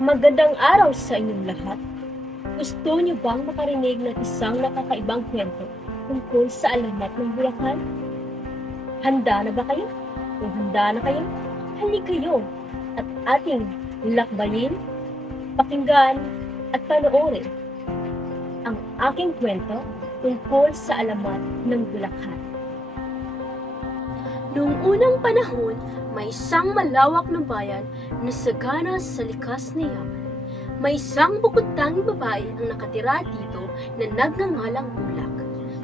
Magandang araw sa inyong lahat. Gusto niyo bang makarinig ng isang nakakaibang kwento tungkol sa alamat ng Bulacan? Handa na ba kayo? Kung handa na kayo, halik kayo at ating lakbayin, pakinggan at panoorin ang aking kwento tungkol sa alamat ng Bulacan. Noong unang panahon, may isang malawak na bayan na sagana sa likas na yaman. May isang bukod-tanging babae ang nakatira dito na nagngangalang Bulak.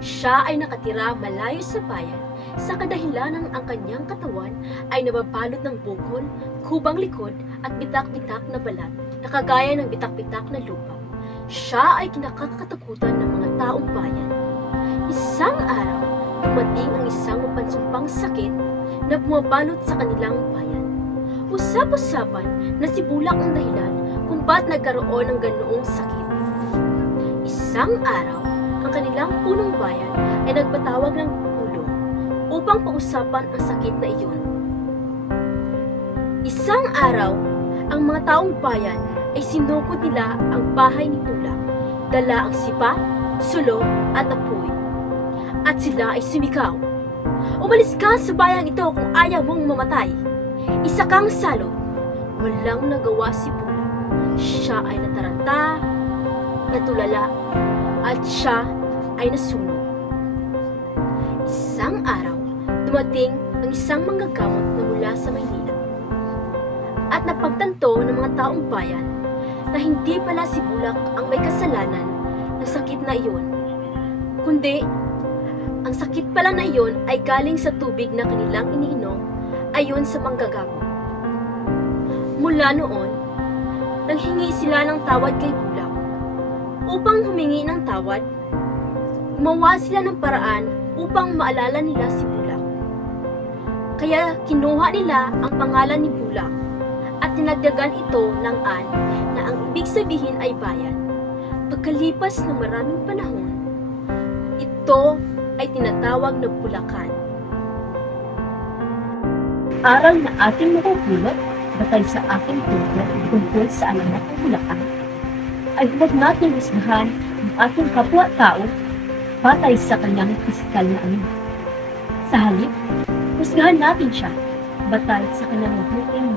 Siya ay nakatira malayo sa bayan sa kadahilanan ang kanyang katawan ay nababalot ng bukol, kubang likod at bitak-bitak na balat na kagaya ng bitak-bitak na lupa. Siya ay kinakakatakutan ng mga taong bayan. Isang araw, dumating ang isang mapansumpang sakit na bumabalot sa kanilang bayan. Usap-usapan na si Bulak ang dahilan kung ba't nagkaroon ng ganoong sakit. Isang araw, ang kanilang punong bayan ay nagpatawag ng pulong upang pag-usapan ang sakit na iyon. Isang araw, ang mga taong bayan ay sinukod nila ang bahay ni Bulak, dala ang sipa, sulong at apoy. At sila ay sumigaw, "Umalis ka sa bayang ito kung ayaw mong mamatay. Isa kang salot." Walang nagawa si Bulak. Siya ay nataranta, natulala, at siya ay nasunog. Isang araw, dumating ang isang manggagamot na mula sa Maynila. At napagtanto ng mga taong bayan na hindi pala si Bulak ang may kasalanan ng sakit na iyon, kundi ang sakit pala na iyon ay galing sa tubig na kanilang iniinom ayon sa manggagamot. Mula noon, nanghingi sila ng tawad kay Bulak. Upang humingi ng tawad, gumawa sila ng paraan upang maalala nila si Bulak. Kaya kinuha nila ang pangalan ni Bulak at tinagdagan ito ng An na ang ibig sabihin ay bayan. Pagkalipas ng maraming panahon, ito ay tinatawag na Bulacan. Aral na ating mapupulot batay sa aking kwento tungkol sa alamat ng Bulacan ay huwag natin husgahan ang ating kapwa-tao batay sa kanyang pisikal na anyo. Sa halip, husgahan natin siya batay sa kanyang mabuting